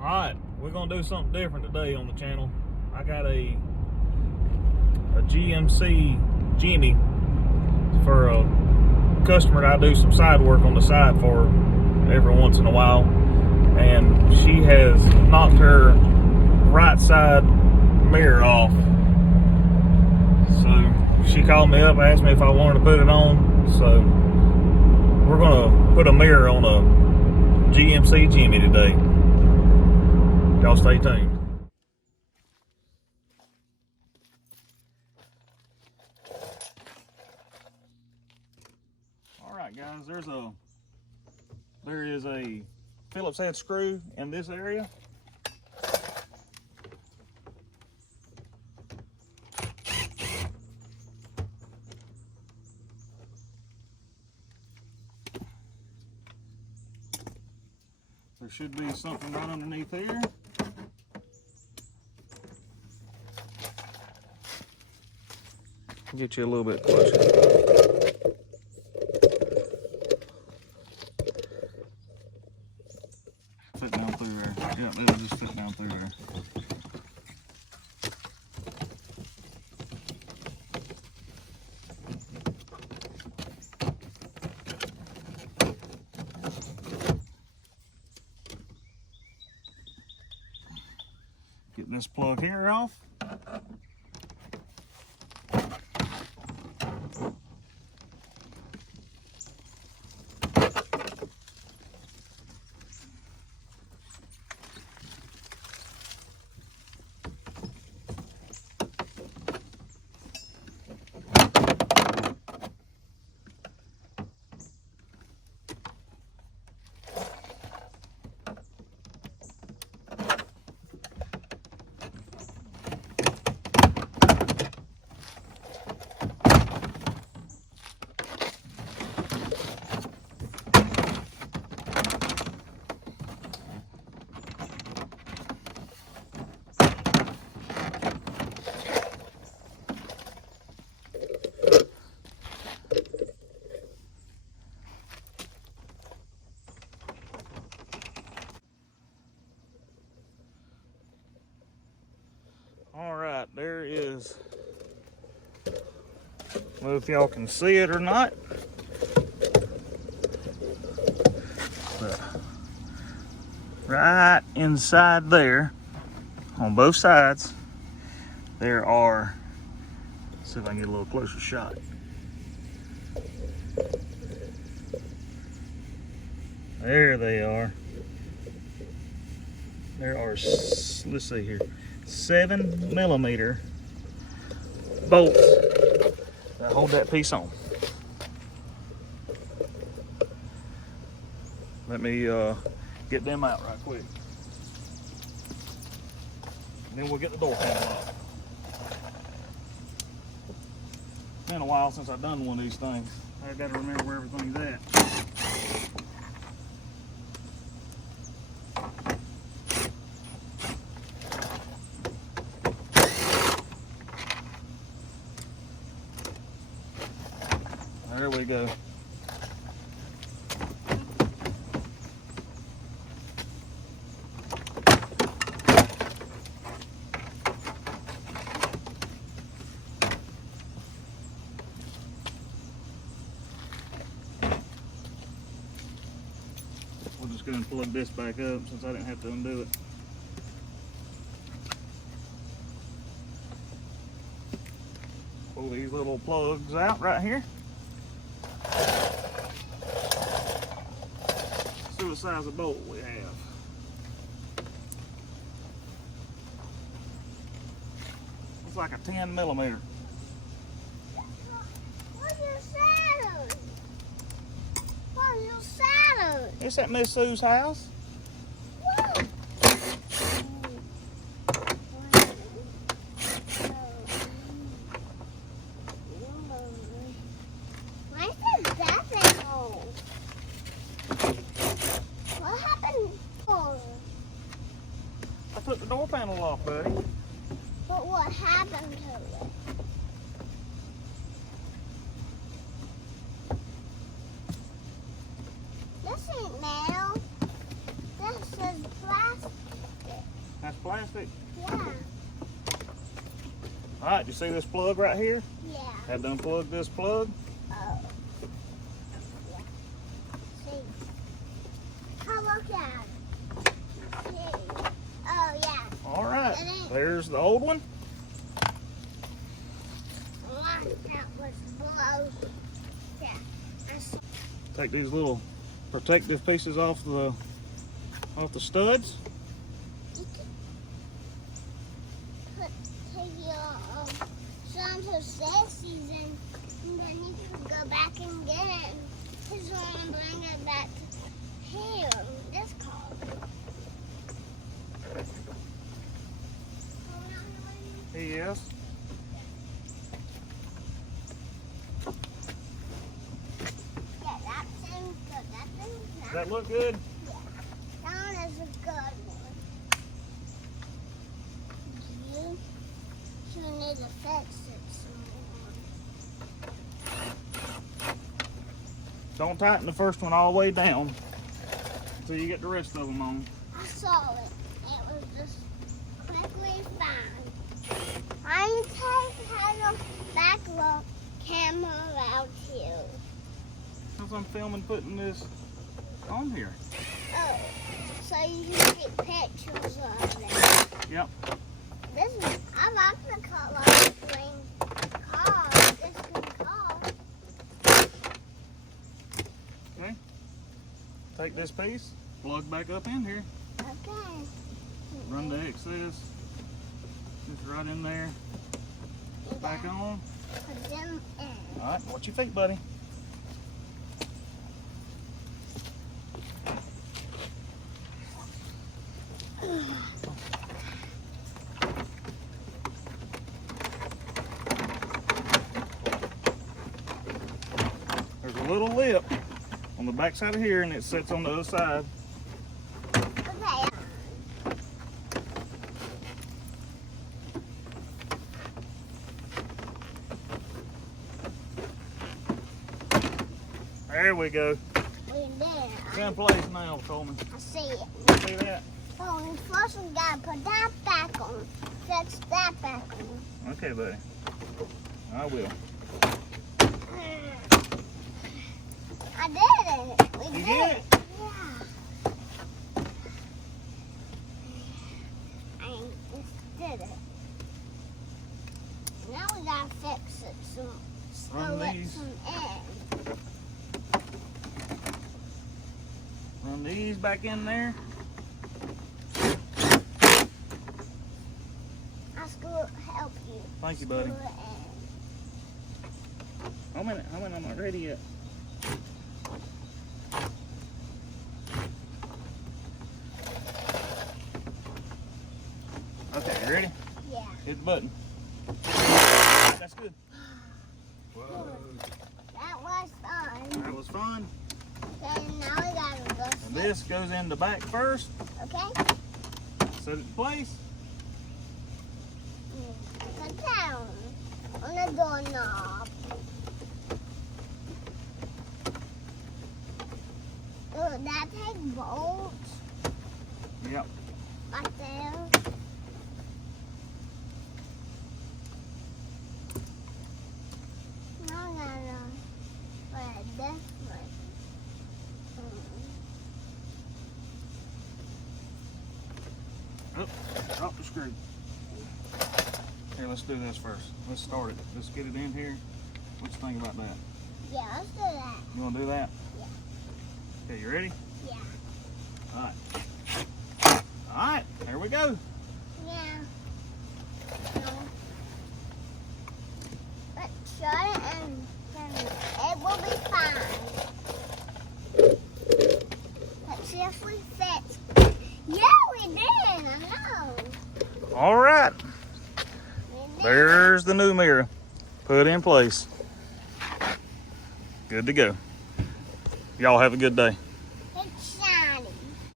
Alright, we're gonna do something different today on the channel. I got a GMC Jimmy for a customer that I do some side work on the side for every once in a while, and she has knocked her right side mirror off. So she called me up, asked me if I wanted to put it on. So we're gonna put a mirror on a GMC Jimmy today. Y'all stay tuned. Alright guys, there is a Phillips head screw in this area. There should be something right underneath here. Get you a little bit closer. Fit down through there. Yeah, it'll just fit down through there. Get this plug here off. Alright, there is, I don't know if y'all can see it or not, but right inside there, on both sides, there are, let's see if I can get a little closer shot. There they are. There are, let's see here, 7mm bolts that hold that piece on. Let me get them out right quick. And then we'll get the door panel off. Been a while since I've done one of these things. I've got to remember where everything's at. There we go. We'll just go and plug this back up since I didn't have to undo it. Pull these little plugs out right here. See what size of bolt we have. It's like a 10mm. Where's your saddle? Where's your saddle? It's at Miss Sue's house. Whoa. Why is that thing old? What happened? I took the door panel off, buddy. But what happened to it? This ain't metal. This is plastic. That's plastic. Yeah. All right, you see this plug right here? Yeah. Have to unplug this plug. Oh. Yeah. See. Oh, look at it. See. Oh, yeah. All right, And then- there's the old one. That was below. Yeah. Take these little protective pieces off the studs. You can take your some to sissies and then you can go back and get it. Just want to bring it back here. This car. Yes. Yeah, that seems good. That seems nice. Does that look good? Yeah. That one is a good one. You should need to fix it some more. Don't tighten the first one all the way down until you get the rest of them on. I saw it. It was just quickly fine. I had a back camera out here. Because I'm filming putting this on here. Oh, so you can take pictures of it. Yep. This is, I like the color green car. This good car. Okay. Take this piece, plug back up in here, Okay. run the excess. Just right in there. Back on. Put them in. All right, watch your feet, buddy. There's a little lip on the back side of here, and it sits on the other side. Okay. There we go. We're there. It's in place now, Coleman. I see it. See that? Oh, and first we gotta put that back on. Fix that back on. Okay, buddy. I will. I did it. We You did did it. it? Yeah. I just did it. Now we gotta fix it some. Run let these. some in. Run these back in there. I'll screw help you. Thank you, buddy. Screw it in. How many? I'm not ready yet. Okay, you ready? Yeah. Hit the button. That's good. That was fun. That was fun. Okay, now we gotta go. And this goes in the back first. Okay. Set it in place. Put down on the doorknob. Does that take bolts Yep. right there? Now I gotta put it this way. Oh, drop the screw. Here, let's do this first. Let's start it. Let's get it in here. What you think about that? Yeah, let's do that. You want to do that? Yeah. Okay, you ready? Yeah. All right. All right, there we go. Yeah. Let's shut it and then it will be fine. Let's see if we fit. Yeah, we did. I know. All right. We did. There's the new mirror. Put in place. Good to go. Y'all have a good day.